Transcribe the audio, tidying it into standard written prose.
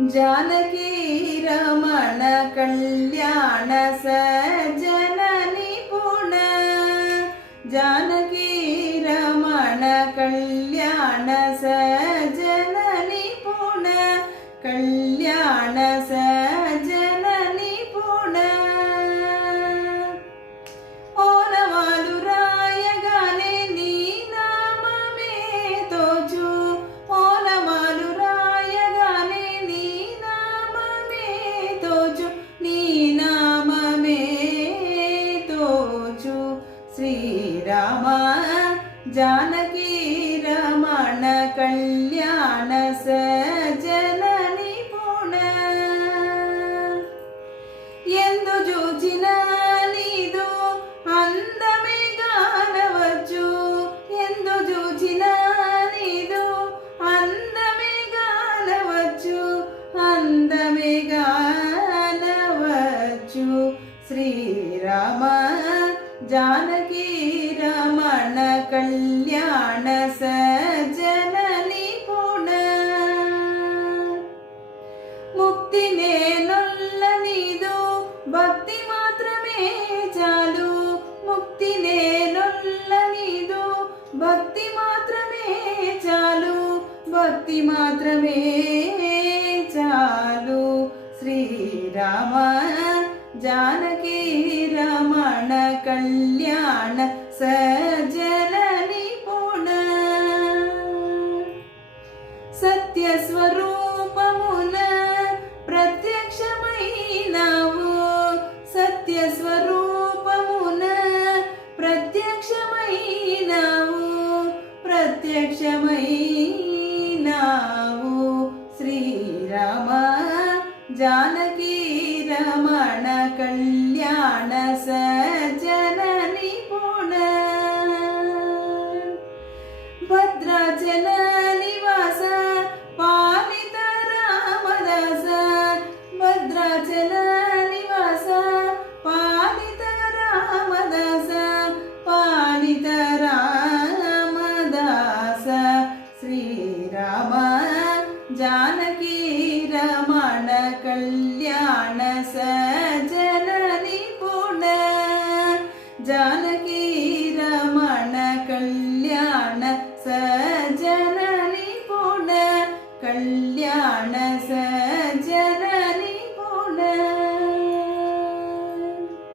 जानकी रमण कल्याण सज्जन निपुण जानकी रमण कल्याण सज्जन निपुण कल्याण सज्जन निपुण ओनवालु रायगाने नी नाममे तोचु ओनवालु रायगाने नी नाममे तोचु नी नाममे तोचु श्रीराम जानकी रमण कल्याण सज्जन निपुण ಎಂದು ಜೂಚಿನ ನೀದು అందమే గానవచ్చు ಎಂದು జూచిన నీదు అందమే గానవచ్చు అందమే గానవచ్చు శ్రీరామ जानकी रमण कल्याण सज्जन निपुण मुक्ति नेनొల్ల నీదు భక్తి మాత్రమే చాలు ముక్తి నేనొల్ల నీదు భక్తి మాత్రమే చాలు భక్తి మాత్రమే చాలు శ్రీరామ जानकी रमण कल्याण सज्जन निपुण सत्य स्वरूपमुन प्रत्यक्षమైనావు सत्य स्वरूपमुन प्रत्यक्षమైనావు प्रत्यक्षమైనావు श्रीराम जानकी रमण कल्याण सज्जन निपुण भद्राचल निवास पालित रामदास भद्राचल निवास पालित रामदास पालित रामदास श्रीराम जानकी रमण कल्याण सज्जन निपुण जानकी